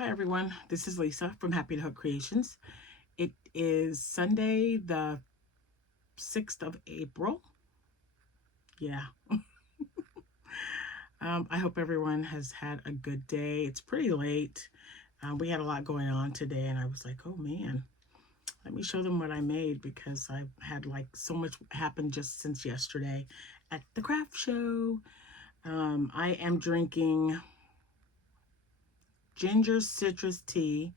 Hi everyone, this is Lisa from Happytohook Creations. It is Sunday the 6th of April. Yeah. I hope everyone has had a good day. It's pretty late. We had a lot going on today and I was like, oh man, let me show them what I made because I've had like so much happen just since yesterday at the craft show. I am drinking ginger citrus tea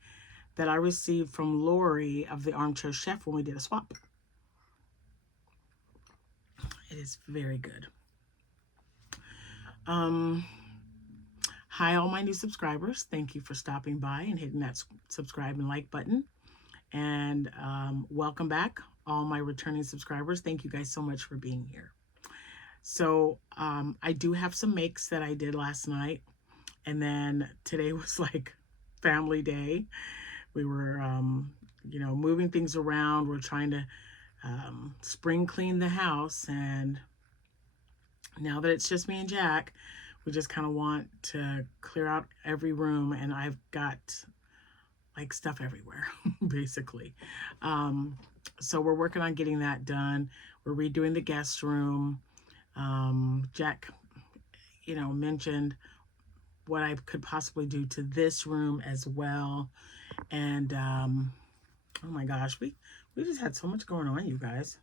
that I received from Lori of the Armchair Chef when we did a swap. It is very good. Hi, all my new subscribers. Thank you for stopping by and hitting that subscribe and like button. And welcome back, all my returning subscribers. Thank you guys so much for being here. So I do have some makes that I did last night. And then today was like family day. We were, moving things around. We're trying to spring clean the house. And now that it's just me and Jack, we just kind of want to clear out every room, and I've got like stuff everywhere, basically. So we're working on getting that done. We're redoing the guest room. Jack, mentioned what I could possibly do to this room as well. And oh my gosh, we just had so much going on, you guys.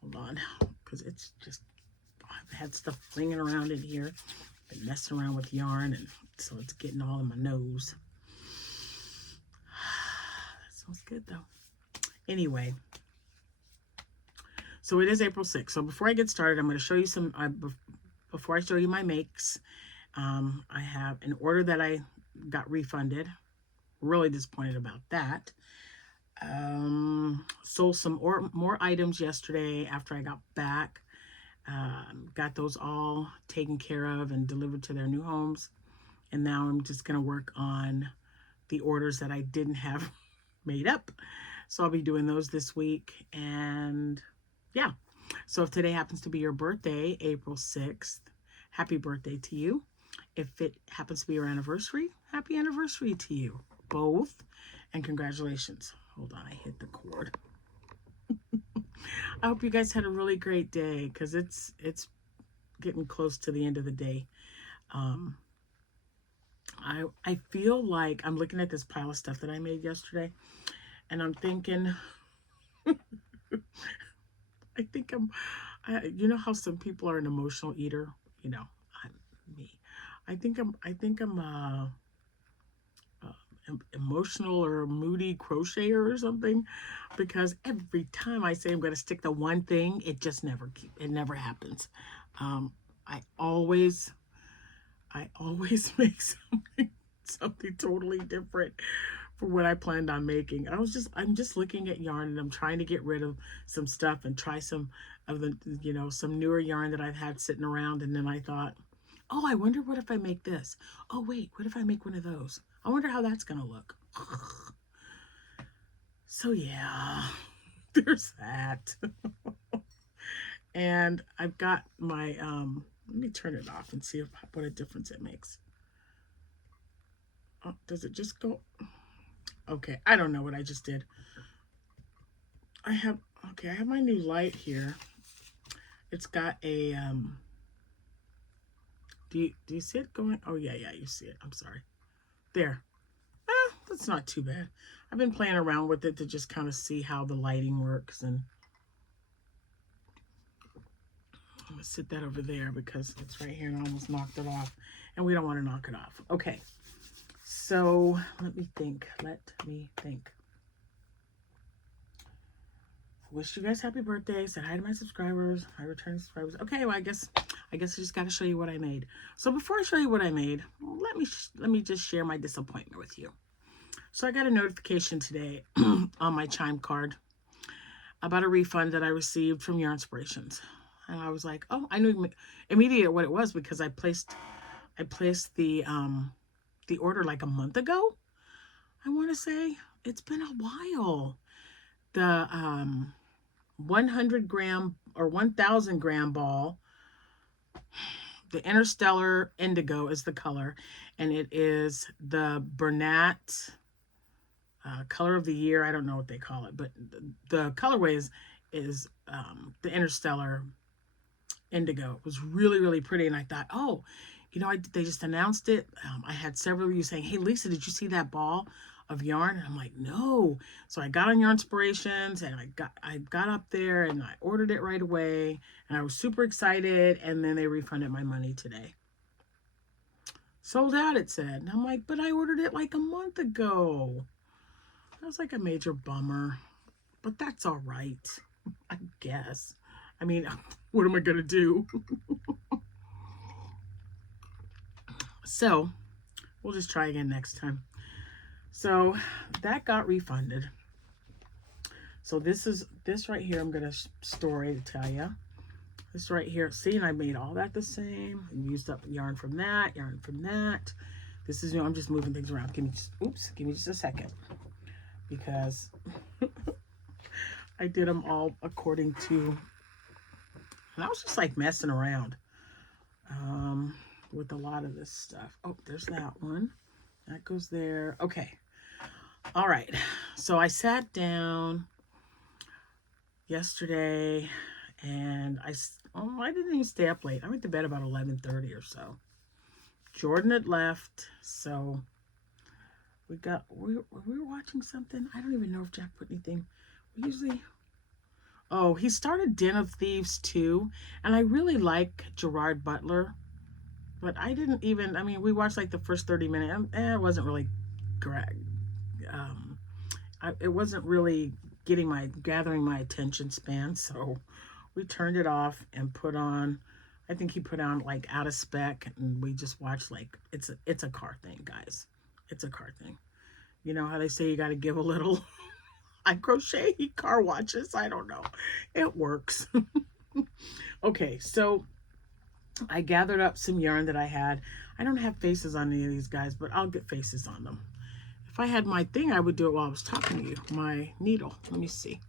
Hold on, because it's just, I've had stuff flinging around in here. Been messing around with yarn, and so it's getting all in my nose. That sounds good though. Anyway, so it is April 6th. So before I get started, I'm going to show you some, before I show you my makes, I have an order that I got refunded. Really disappointed about that. Sold some more items yesterday after I got back. Got those all taken care of and delivered to their new homes. And now I'm just going to work on the orders that I didn't have made up. So I'll be doing those this week. And yeah, so if today happens to be your birthday, April 6th, happy birthday to you. If it happens to be your anniversary, happy anniversary to you both. And congratulations. Hold on, I hit the cord. I hope you guys had a really great day, because it's getting close to the end of the day. I feel like I'm looking at this pile of stuff that I made yesterday, and I'm thinking, you know how some people are an emotional eater? I'm me. I think I'm emotional or moody crocheter or something, because every time I say I'm going to stick to one thing, it just never happens. I always make something totally different for what I planned on making. I'm just looking at yarn, and I'm trying to get rid of some stuff and try some of the, some newer yarn that I've had sitting around. And then I thought, oh, I wonder what if I make this? Oh, wait, what if I make one of those? I wonder how that's going to look. So yeah, there's that. And I've got my, let me turn it off and see what a difference it makes. Oh, does it just go? Okay, I don't know what I just did. I have my new light here. It's got a, do you see it going? Oh yeah, you see it. I'm sorry. There. That's not too bad. I've been playing around with it to just kind of see how the lighting works, and I'm gonna sit that over there because it's right here and I almost knocked it off, and we don't want to knock it off. Okay, so let me think. Wish you guys happy birthday. Said hi to my subscribers. Hi, returning subscribers. Okay, well, I guess I just got to show you what I made. So before I show you what I made, let me just share my disappointment with you. So I got a notification today on my chime card about a refund that I received from Yarn Inspirations. And I was like, oh, I knew immediately what it was, because I placed the order like a month ago. I want to say it's been a while. The 100 gram or 1,000 gram ball the Interstellar Indigo is the color, and it is the Bernat color of the year. I don't know what they call it, but the colorway is the Interstellar Indigo. It was really, really pretty, and I thought, oh, they just announced it. I had several of you saying, hey, Lisa, did you see that ball of yarn? And I'm like, no. So I got on Yarn Inspirations, and I got up there, and I ordered it right away, and I was super excited, and then they refunded my money today. Sold out, it said. And I'm like, but I ordered it like a month ago. That was like a major bummer, but that's all right, I guess. I mean, what am I going to do? So we'll just try again next time. So that got refunded. So this right here, I'm going to store it to tell you. This right here, see, and I made all that the same. I used up yarn from that, yarn from that. This is, I'm just moving things around. Give me just a second. Because I did them all according to, and I was just like messing around with a lot of this stuff. Oh, there's that one. That goes there. Okay. All right. So I sat down yesterday and I didn't even stay up late. I went to bed about 11:30 or so. Jordan had left, so we were watching something. I don't even know if Jack put anything. We usually, oh, he started Den of Thieves 2, and I really like Gerard Butler, but I didn't even, I mean, we watched like the first 30 minutes, it wasn't really correct. It wasn't really gathering my attention span, so we turned it off and put on, I think he put on like Out of Spec, and we just watched like, it's a car thing, guys. It's a car thing. You know how they say you got to give a little. I crochet car watches. I don't know. It works. Okay, so I gathered up some yarn that I had. I don't have faces on any of these guys, but I'll get faces on them. If I had my thing, I would do it while I was talking to you. My needle. Let me see.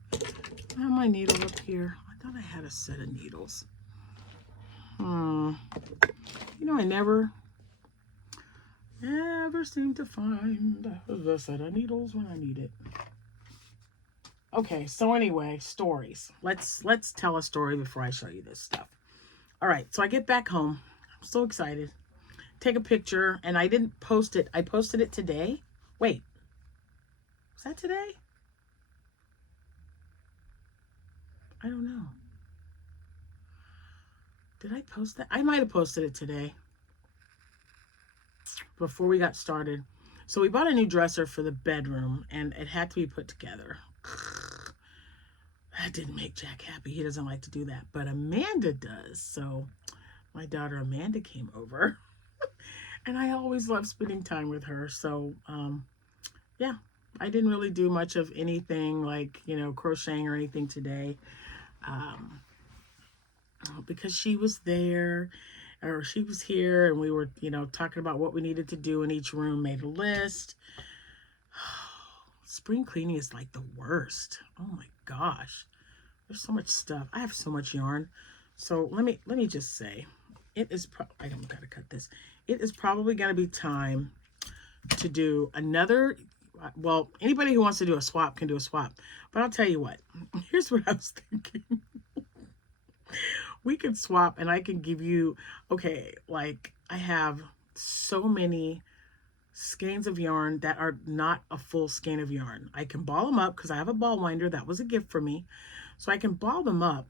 I have my needle up here. I thought I had a set of needles. I never seem to find the set of needles when I need it. Okay, so anyway, stories. Let's tell a story before I show you this stuff. All right, so I get back home. I'm so excited. Take a picture, and I didn't post it. I posted it today. Wait, was that today? I don't know. Did I post that? I might have posted it today before we got started. So we bought a new dresser for the bedroom, and it had to be put together. That didn't make Jack happy. He doesn't like to do that, but Amanda does. So my daughter Amanda came over, and I always love spending time with her. So yeah, I didn't really do much of anything like, crocheting or anything today, because she was there, or she was here, and we were, talking about what we needed to do in each room, made a list. Spring cleaning is like the worst. Oh my gosh. There's so much stuff. I have so much yarn. So let me just say, it is I gotta cut this. It is probably gonna be time to do another, well, anybody who wants to do a swap can do a swap. But I'll tell you what, here's what I was thinking. We could swap, and I can give you, okay, like I have so many skeins of yarn that are not a full skein of yarn. I can ball them up because I have a ball winder. That was a gift for me. So I can ball them up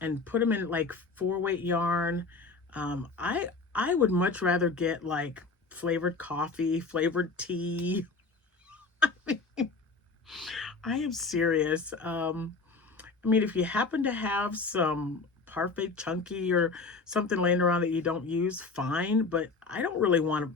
and put them in like 4-weight yarn. I would much rather get like flavored coffee, flavored tea. I mean, I am serious. I mean, if you happen to have some Parfait Chunky or something laying around that you don't use, fine. But I don't really want to,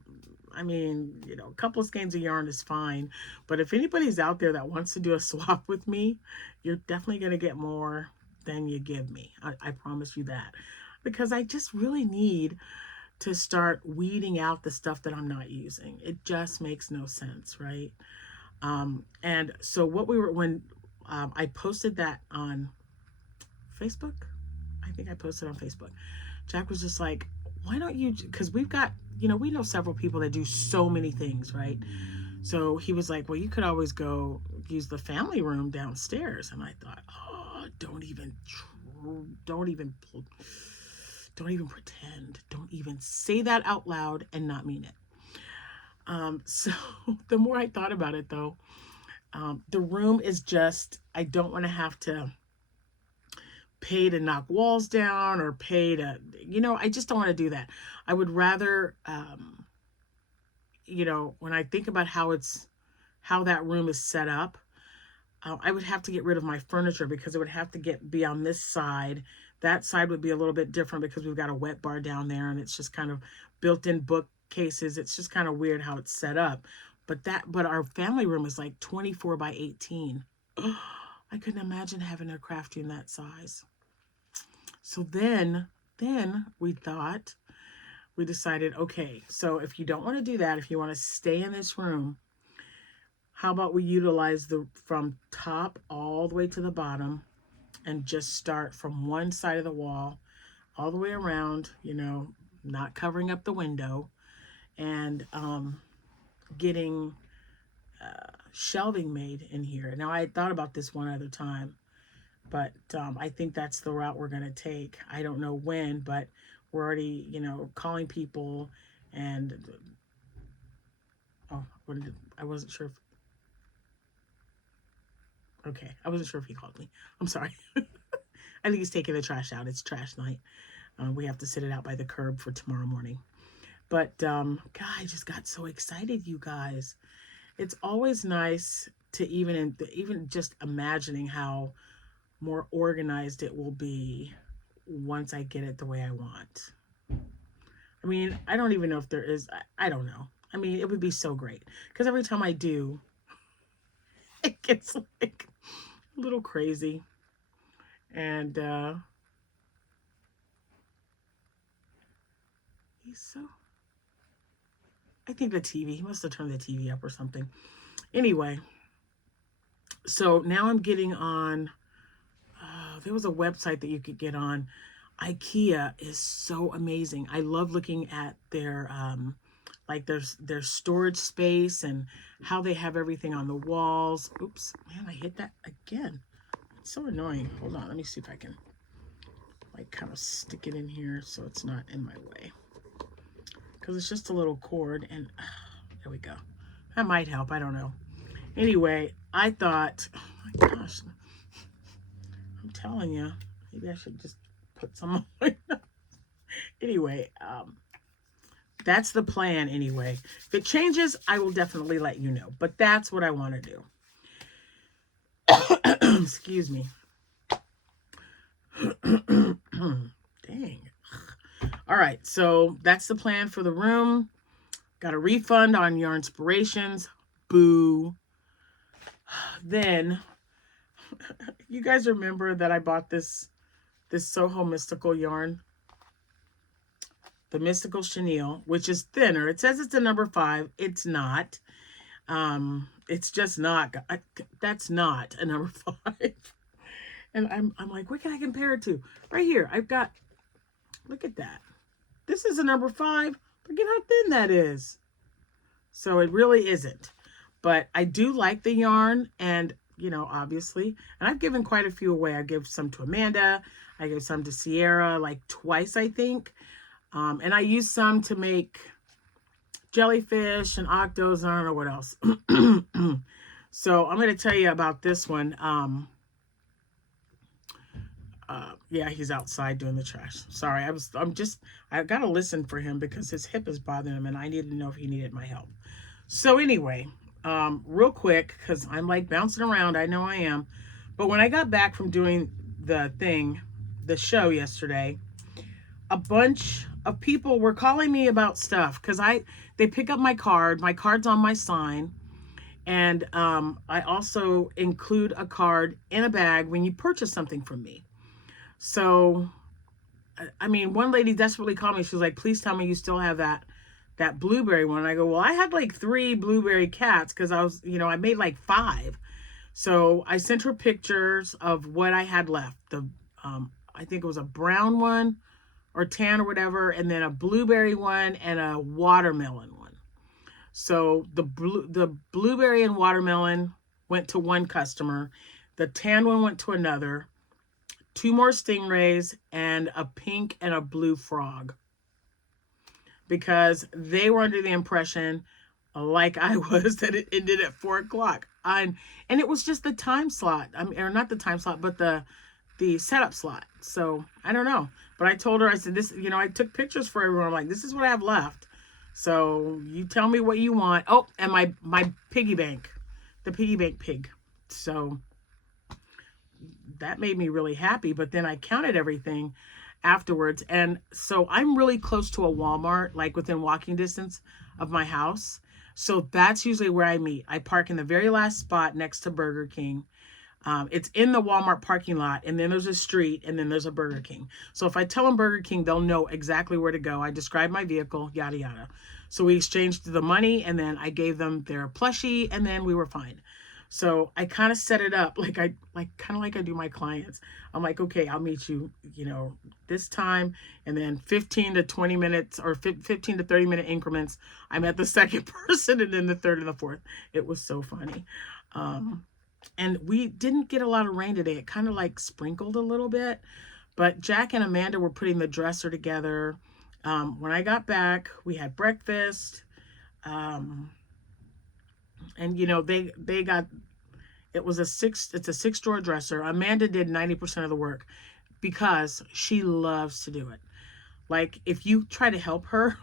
I mean, a couple of skeins of yarn is fine. But if anybody's out there that wants to do a swap with me, you're definitely going to get more than you give me. I promise you that. Because I just really need to start weeding out the stuff that I'm not using. It just makes no sense, right? And so when I posted that on Facebook, I think I posted on Facebook, Jack was just like, why don't you, because we've got, we know several people that do so many things, right? So he was like, well, you could always go use the family room downstairs. And I thought, oh, don't even, don't even pretend. Don't even say that out loud and not mean it. So the more I thought about it, though, the room is just, I don't want to have to pay to knock walls down or pay to, I just don't want to do that. I would rather, when I think about how that room is set up, I would have to get rid of my furniture because it would have to be on this side. That side would be a little bit different because we've got a wet bar down there and it's just kind of built-in bookcases. It's just kind of weird how it's set up. But our family room is like 24 by 18. I couldn't imagine having a craft room that size. So then we decided, okay, so if you don't want to do that, if you want to stay in this room, how about we utilize from top all the way to the bottom and just start from one side of the wall all the way around, not covering up the window, and getting shelving made in here. Now, I had thought about this one other time, but I think that's the route we're going to take. I don't know when, but we're already, calling people, and I wasn't sure if, okay, I wasn't sure if he called me. I'm sorry. I think he's taking the trash out. It's trash night. We have to sit it out by the curb for tomorrow morning. But, God, I just got so excited, you guys. It's always nice to even just imagining how more organized it will be once I get it the way I want. I mean, I don't even know if there is, I don't know. I mean, it would be so great because every time I do, it gets like a little crazy. And I think he must have turned the TV up or something. Anyway, so now I'm getting on, there was a website that you could get on. IKEA is so amazing. I love looking at their their storage space and how they have everything on the walls. Oops, man, I hit that again. It's so annoying. Hold on, let me see if I can kind of stick it in here so it's not in my way. Because it's just a little cord, and there we go. That might help, I don't know. Anyway, I thought, oh my gosh, I'm telling you, maybe I should just put some on. Anyway, that's the plan anyway. If it changes, I will definitely let you know. But that's what I want to do. Excuse me. Dang. All right, so that's the plan for the room. Got a refund on Yarn Inspirations. Boo. Then, you guys remember that I bought this Soho Mystical yarn? The Mystical Chenille, which is thinner. It says it's a number 5. It's not. It's just not. That's not a number 5. And I'm like, what can I compare it to? Right here, I've got, look at that. This is a number 5. Look at how thin that is. So it really isn't. But I do like the yarn, and, obviously. And I've given quite a few away. I give some to Amanda. I give some to Sierra, like twice, I think. And I use some to make jellyfish and octos, and I don't know what else. So I'm going to tell you about this one. Yeah, he's outside doing the trash. Sorry, I got to listen for him because his hip is bothering him and I needed to know if he needed my help. So anyway, real quick, because I'm like bouncing around. I know I am. But when I got back from doing the show yesterday, a bunch of people were calling me about stuff because they pick up my card. My card's on my sign. And I also include a card in a bag when you purchase something from me. So, I mean, one lady desperately called me. She was like, please tell me you still have that blueberry one. And I go, well, I had like 3 blueberry cats because I was, I made like 5. So I sent her pictures of what I had left. I think it was a brown one or tan or whatever, and then a blueberry one and a watermelon one. So the blueberry and watermelon went to one customer. The tan one went to another. 2 more stingrays and a pink and a blue frog. Because they were under the impression, like I was, that it ended at 4 o'clock. And it was just the time slot. I mean, or not the time slot, but the setup slot. So I don't know. But I told her, I said, this, you know, I took pictures for everyone. I'm like, this is what I have left. So you tell me what you want. Oh, and my piggy bank, the piggy bank pig. So that made me really happy. But then I counted everything afterwards. And so I'm really close to a Walmart, like within walking distance of my house. So that's usually where I meet. I park in the very last spot next to Burger King. It's in the Walmart parking lot, and then there's a street, and then there's a Burger King. So if I tell them Burger King, they'll know exactly where to go. I described my vehicle, yada, yada. So we exchanged the money, and then I gave them their plushie, and then we were fine. So I kind of set it up like I do my clients. I'm like, okay, I'll meet you, you know, this time, and then 15 to 20 minutes or 15 to 30 minute increments. I'm at the second person, and then the third and the fourth. It was so funny. And we didn't get a lot of rain today. It kind of like sprinkled a little bit, but Jack and Amanda were putting the dresser together. When I got back, we had breakfast. And you know, they got, it's a 6 drawer dresser. Amanda did 90% of the work because she loves to do it. Like if you try to help her,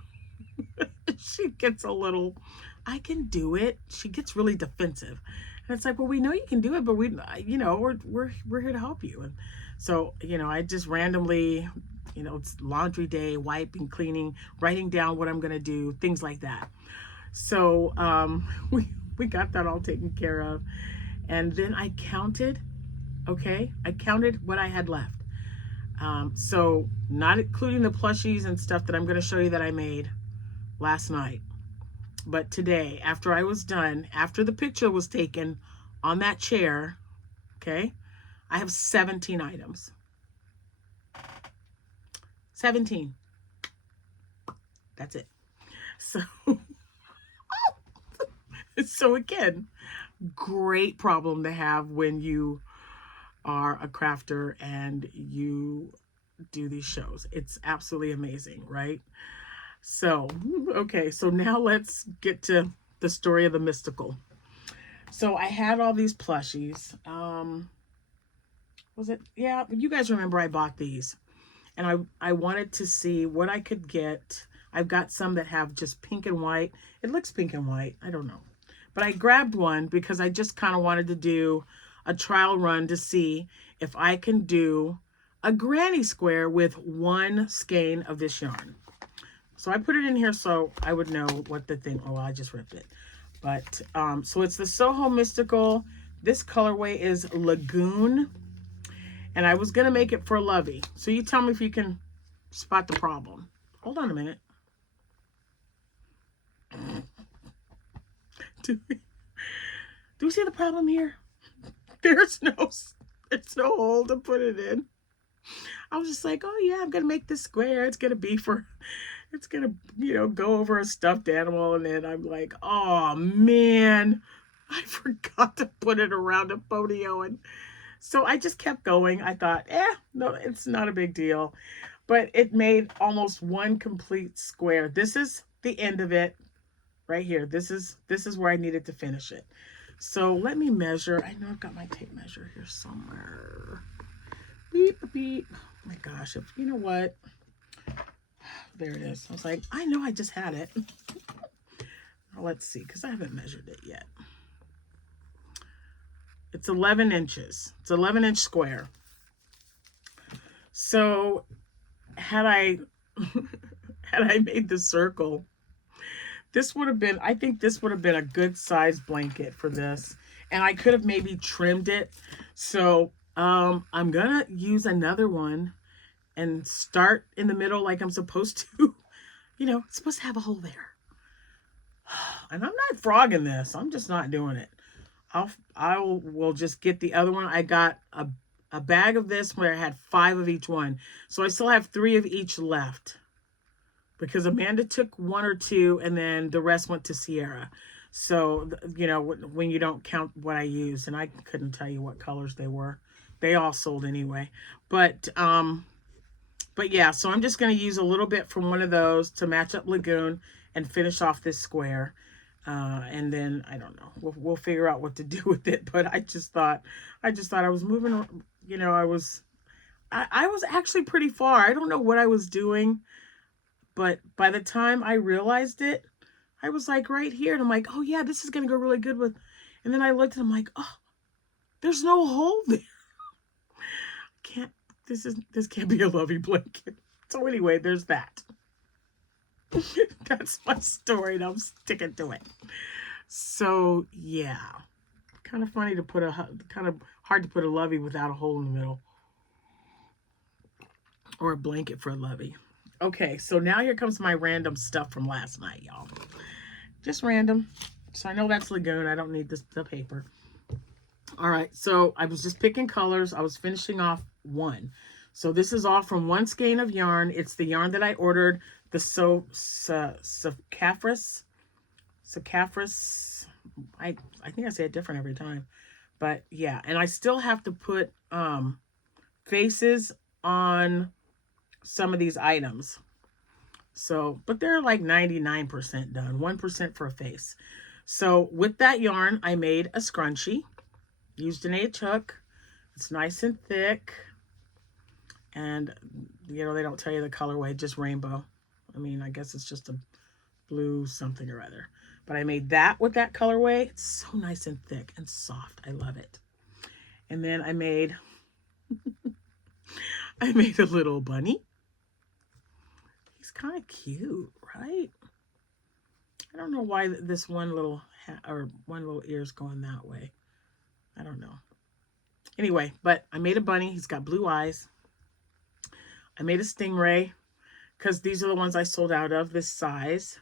she gets a little, I can do it. She gets really defensive. And it's like, well, we know you can do it, but we, you know, we're here to help you. And so, you know, I just randomly, you know, it's laundry day, wiping, cleaning, writing down what I'm going to do, things like that. So, we got that all taken care of. And then I counted, okay? I counted what I had left. So not including the plushies and stuff that I'm going to show you that I made last night. But today, after I was done, after the picture was taken on that chair, okay, I have 17 items. 17. That's it. So, so again, great problem to have when you are a crafter and you do these shows. It's absolutely amazing, right? So, okay, so now let's get to the story of the mystical. So I had all these plushies. Was it? Yeah, you guys remember I bought these. And I wanted to see what I could get. I've got some that have just pink and white. It looks pink and white. I don't know. But I grabbed one because I just kind of wanted to do a trial run to see if I can do a granny square with one skein of this yarn. So I put it in here so I would know what the thing, oh, I just ripped it. But, so it's the Soho Mystical. This colorway is Lagoon. And I was going to make it for Lovey. So you tell me if you can spot the problem. Hold on a minute. Do we see the problem here? There's no hole to put it in. I was just like, oh yeah, I'm going to make this square. It's going to be for... It's going to, you know, go over a stuffed animal. And then I'm like, oh, man, I forgot to put it around a Podio. And so I just kept going. I thought, no, it's not a big deal. But it made almost one complete square. This is the end of it right here. This is where I needed to finish it. So let me measure. I know I've got my tape measure here somewhere. Beep, beep. Oh my gosh. You know what? There it is. I was like, I know I just had it. Now let's see, because I haven't measured it yet. It's 11 inches. It's 11-inch square. So had I made the circle, this would have been, I think this would have been a good size blanket for this. And I could have maybe trimmed it. So I'm gonna use another one and start in the middle like I'm supposed to. You know, it's supposed to have a hole there. And I'm not frogging this. I'm just not doing it. I will just get the other one. I got a bag of this where I had 5 of each one. So I still have 3 of each left because Amanda took 1 or 2 and then the rest went to Sierra. So, you know, when you don't count what I used, and I couldn't tell you what colors they were. They all sold anyway. But yeah, so I'm just going to use a little bit from one of those to match up Lagoon and finish off this square. And then I don't know, we'll figure out what to do with it. But I just thought I was moving, you know, I was actually pretty far. I don't know what I was doing, but by the time I realized it, I was like right here, and I'm like, oh yeah, this is gonna go really good with. And then I looked, and I'm like, oh, there's no hole there. This can't be a lovey blanket. So anyway, there's that. That's my story, and I'm sticking to it. So yeah, kind of funny to put kind of hard to put a lovey without a hole in the middle, or a blanket for a lovey. Okay, so now here comes my random stuff from last night, y'all. Just random. So I know that's Lagoon. I don't need the paper. All right, so I was just picking colors. I was finishing off one. So this is all from one skein of yarn. It's the yarn that I ordered, the Saccafras. I think I say it different every time. But yeah, and I still have to put faces on some of these items. So, but they're like 99% done, 1% for a face. So with that yarn, I made a scrunchie, used an H hook. It's nice and thick. And, you know, they don't tell you the colorway, just rainbow. I mean, I guess it's just a blue something or other. But I made that with that colorway. It's so nice and thick and soft. I love it. And then I made, I made a little bunny. He's kind of cute, right? I don't know why this one little ear is going that way. I don't know. Anyway, but I made a bunny. He's got blue eyes. I made a stingray because these are the ones I sold out of this size.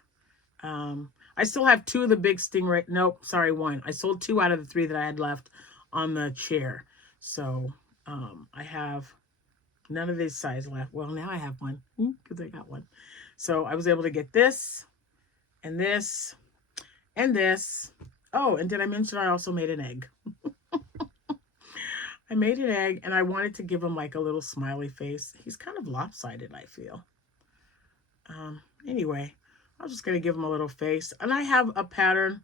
I still have 2 of the big stingray. Nope, sorry, 1. I sold 2 out of the 3 that I had left on the chair. So I have none of this size left. Well, now I have one because I got one. So I was able to get this and this and this. Oh, and did I mention I also made an egg? I made an egg, and I wanted to give him like a little smiley face. He's kind of lopsided, I feel. Anyway, I was just going to give him a little face. And I have a pattern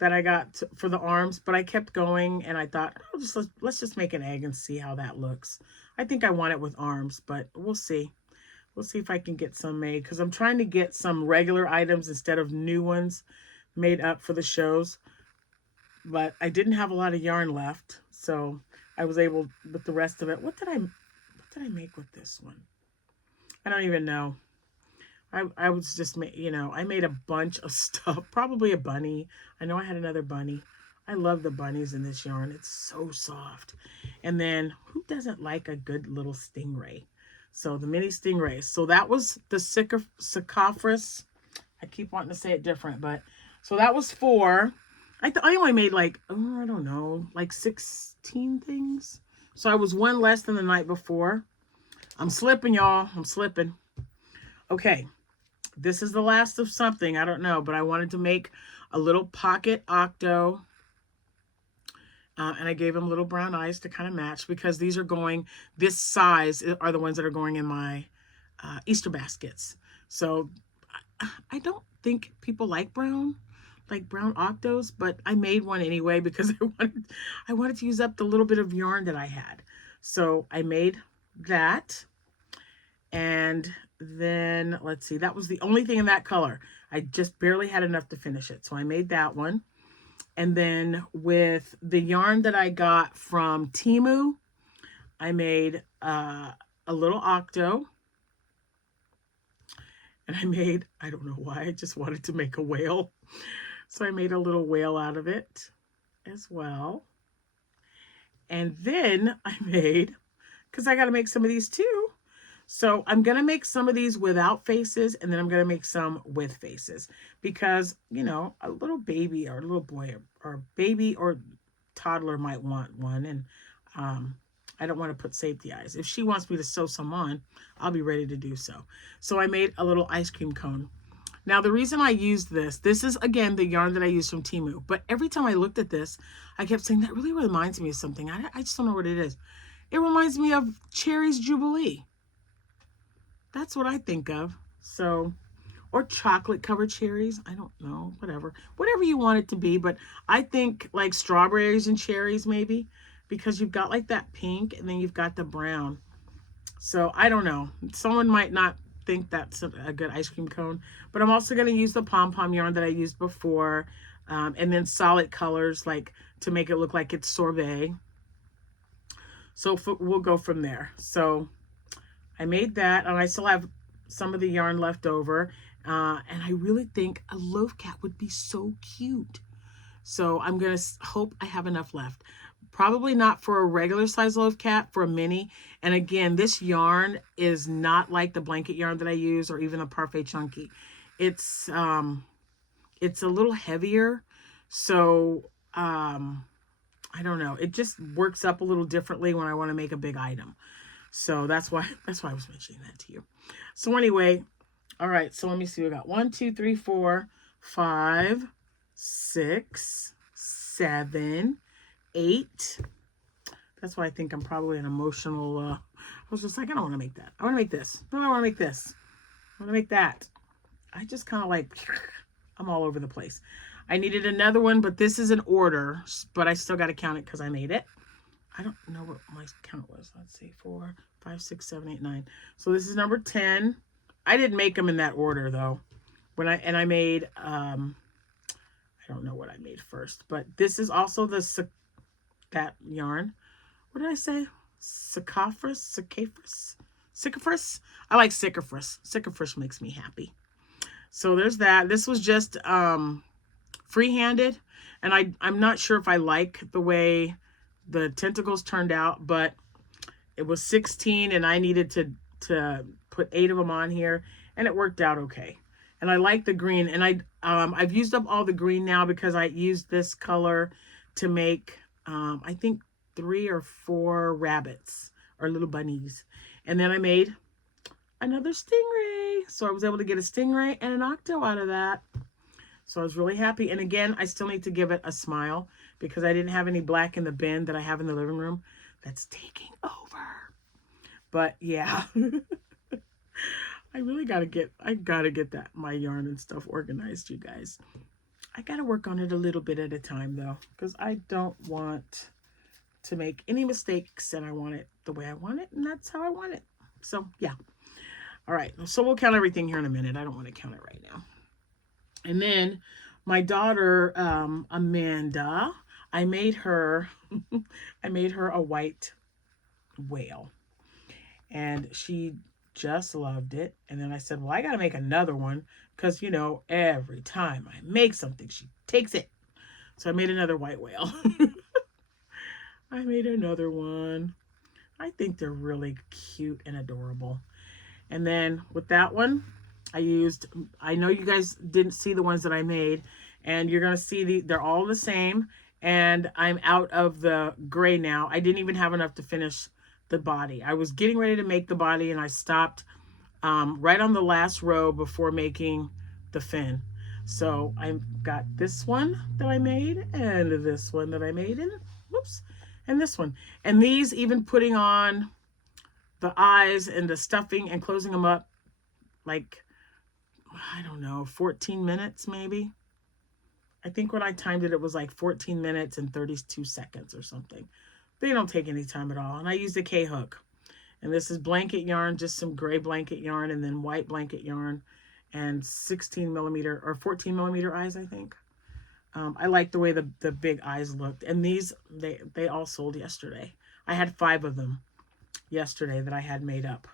that I got for the arms, but I kept going, and I thought, oh, let's just make an egg and see how that looks. I think I want it with arms, but we'll see. We'll see if I can get some made, because I'm trying to get some regular items instead of new ones made up for the shows. But I didn't have a lot of yarn left, so I was able, with the rest of it, what did I make with this one? I don't even know. I was just, you know, I made a bunch of stuff, probably a bunny. I know I had another bunny. I love the bunnies in this yarn. It's so soft. And then who doesn't like a good little stingray? So the mini stingrays. So that was the Saccafras. I keep wanting to say it different, but so that was 4. I only made like, oh, I don't know, like 16 things. So I was 1 less than the night before. I'm slipping, y'all. I'm slipping. Okay. This is the last of something. I don't know, but I wanted to make a little pocket octo. And I gave him little brown eyes to kind of match, because these are going, this size are the ones that are going in my Easter baskets. So I don't think people like brown octos, but I made one anyway because I wanted to use up the little bit of yarn that I had. So I made that. And then let's see, that was the only thing in that color. I just barely had enough to finish it. So I made that one. And then with the yarn that I got from Temu, I made a little octo. And I made, I don't know why, I just wanted to make a whale. So I made a little whale out of it as well. And then I made, because I got to make some of these too. So I'm going to make some of these without faces, and then I'm going to make some with faces, because, you know, a little baby or a little boy or baby or toddler might want one. And I don't want to put safety eyes. If she wants me to sew some on, I'll be ready to do so. So I made a little ice cream cone. Now, the reason I used this is, again, the yarn that I used from Temu. But every time I looked at this, I kept saying, that really reminds me of something. I just don't know what it is. It reminds me of Cherry's Jubilee. That's what I think of. So, or chocolate covered cherries. I don't know, whatever you want it to be. But I think like strawberries and cherries maybe, because you've got like that pink and then you've got the brown. So I don't know. Someone might not think that's a good ice cream cone, but I'm also going to use the pom-pom yarn that I used before, and then solid colors like to make it look like it's sorbet. So we'll go from there. So I made that, and I still have some of the yarn left over, and I really think a loaf cat would be so cute. So I'm going to hope I have enough left. Probably not for a regular size loaf cat, for a mini. And again, this yarn is not like the blanket yarn that I use or even a Parfait Chunky. It's a little heavier. So I don't know. It just works up a little differently when I want to make a big item. So that's why I was mentioning that to you. So anyway, all right. So let me see. We got 1, 2, 3, 4, 5, 6, 7, 8. That's why I think I'm probably an emotional. I was just like, I don't want to make that. I want to make this. No, I want to make this. I want to make that. I just kind of like, I'm all over the place. I needed another one, but this is an order, but I still got to count it because I made it. I don't know what my count was. Let's see, 4, 5, 6, 7, 8, 9. So this is number 10. I didn't make them in that order though. I made, I don't know what I made first, but this is also that yarn. What did I say? Sycophorus? I like Sycophorus. Sycophorus makes me happy. So there's that. This was just free-handed, and I'm not sure if I like the way the tentacles turned out, but it was 16 and I needed to put 8 of them on here, and it worked out okay. And I like the green, and I've used up all the green now because I used this color to make I think 3 or 4 rabbits or little bunnies. And then I made another stingray. So I was able to get a stingray and an octo out of that. So I was really happy. And again, I still need to give it a smile because I didn't have any black in the bin that I have in the living room. That's taking over. But yeah, I really gotta get that, my yarn and stuff organized, you guys. I gotta work on it a little bit at a time though, because I don't want to make any mistakes, and I want it the way I want it, and that's how I want it. So yeah. All right, so we'll count everything here in a minute. I don't want to count it right now. And then my daughter, Amanda, I made her a white whale, and she just loved it. And then I said, well, I got to make another one because, you know, every time I make something, she takes it. So I made another white whale. I made another one. I think they're really cute and adorable. And then with that one, I know you guys didn't see the ones that I made, and you're going to see they're all the same. And I'm out of the gray now. I didn't even have enough to finish the body. I was getting ready to make the body, and I stopped right on the last row before making the fin. So I got this one that I made, and this one that I made, and whoops, and this one. And these, even putting on the eyes and the stuffing and closing them up, like, I don't know, 14 minutes maybe. I think when I timed it, it was like 14 minutes and 32 seconds or something. They don't take any time at all. And I used a K-hook. And this is blanket yarn, just some gray blanket yarn, and then white blanket yarn, and 16 millimeter or 14 millimeter eyes, I think. I like the way the big eyes looked. And these, they all sold yesterday. I had 5 of them yesterday that I had made up.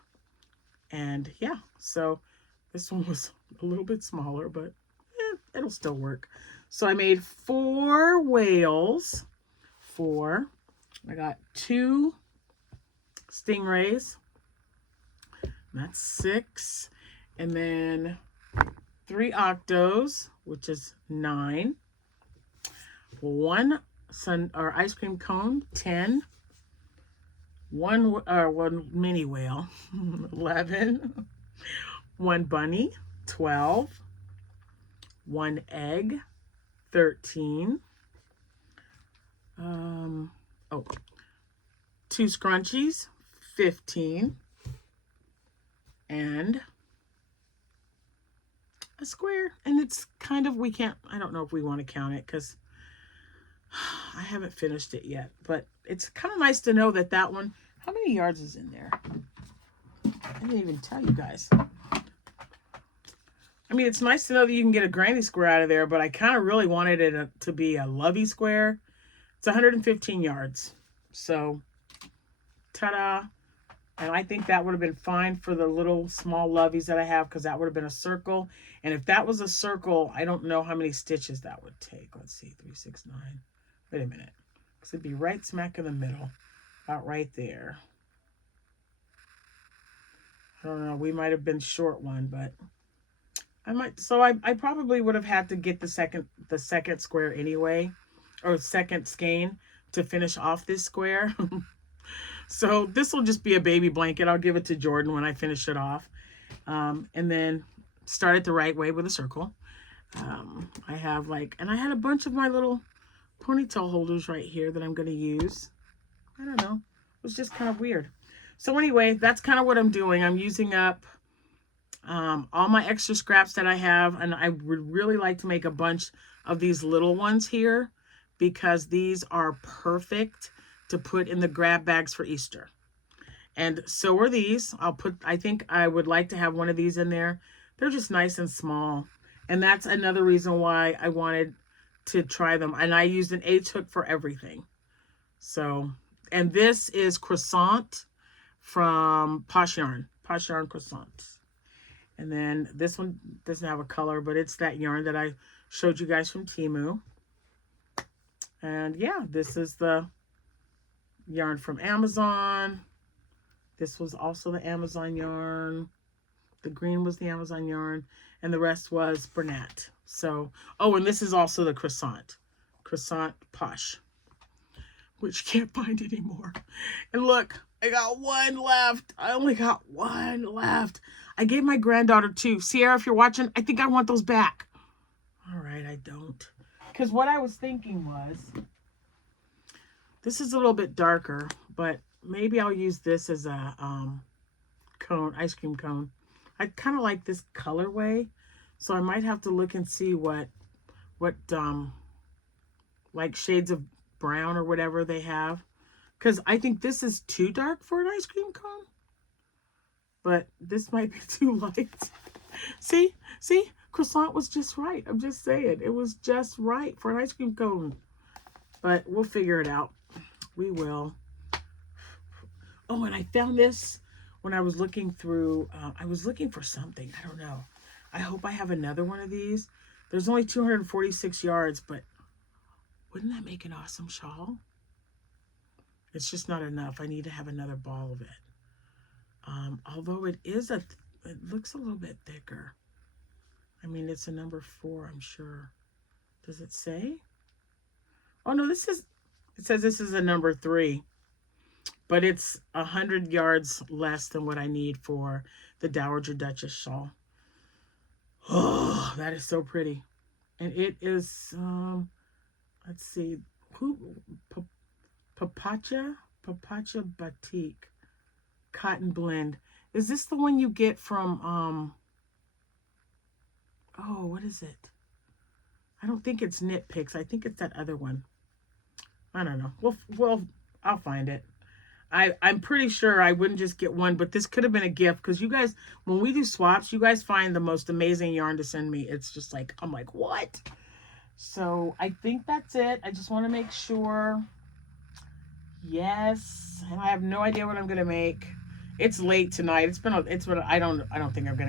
And yeah, so this one was a little bit smaller, but it'll still work. So I made 4 whales. 4. I got 2 stingrays. That's 6. And then 3 octos, which is 9. 1 ice cream cone, 10. one mini whale, 11, one bunny, 12, one egg, 13, oh, two scrunchies, 15, and a square. And it's kind of, I don't know if we want to count it because I haven't finished it yet, but it's kind of nice to know that that one, how many yards is in there? I didn't even tell you guys. I mean, it's nice to know that you can get a granny square out of there, but I kind of really wanted it to be a lovey square. It's 115 yards. So, ta-da. And I think that would have been fine for the little small loveys that I have, because that would have been a circle. And if that was a circle, I don't know how many stitches that would take. Let's see, 3, 6, 9. Wait a minute. Because it'd be right smack in the middle. About right there. I don't know. We might have been short one, but I might. So I probably would have had to get the second square anyway, or second skein to finish off this square. So this will just be a baby blanket. I'll give it to Jordan when I finish it off. And then start it the right way with a circle. I have and I had a bunch of my little ponytail holders right here that I'm going to use. I don't know. It was just kind of weird. So anyway, that's kind of what I'm doing. I'm using up all my extra scraps that I have. And I would really like to make a bunch of these little ones here, because these are perfect to put in the grab bags for Easter. And so are these. I think I would like to have one of these in there. They're just nice and small. And that's another reason why I wanted to try them. And I used an H hook for everything. So, and this is Croissant from Posh Yarn Croissant. And then this one doesn't have a color, but it's that yarn that I showed you guys from Temu. And yeah, this is the yarn from Amazon. This was also the Amazon yarn. The green was the Amazon yarn, and the rest was Bernat. So, oh, and this is also the Croissant Posh, which can't find anymore. And look, I got one left. I only got one left. I gave my granddaughter two. Sierra, if you're watching, I think I want those back. All right, I don't. Because what I was thinking was, this is a little bit darker, but maybe I'll use this as a cone, ice cream cone. I kind of like this colorway, so I might have to look and see what like shades of brown or whatever they have, because I think this is too dark for an ice cream cone, but this might be too light. See, Croissant was just right. I'm just saying, it was just right for an ice cream cone, but we'll figure it out. We will. Oh, and I found this when I was looking through, I was looking for something. I don't know. I hope I have another one of these. There's only 246 yards, but wouldn't that make an awesome shawl? It's just not enough. I need to have another ball of it. Although it looks a little bit thicker. I mean, it's a number 4, I'm sure. Does it say? Oh, no, it says this is a number 3. But it's 100 yards less than what I need for the Dowager Duchess shawl. Oh, that is so pretty. And it is, let's see, Papacha Batik Cotton Blend. Is this the one you get from, oh, what is it? I don't think it's Knit Picks. I think it's that other one. I don't know. Well, I'll find it. I'm pretty sure I wouldn't just get one, but this could have been a gift, because you guys, when we do swaps, you guys find the most amazing yarn to send me. It's just like, I'm like, what? So I think that's it. I just want to make sure. Yes. And I have no idea what I'm going to make. It's late tonight. I don't think I'm going to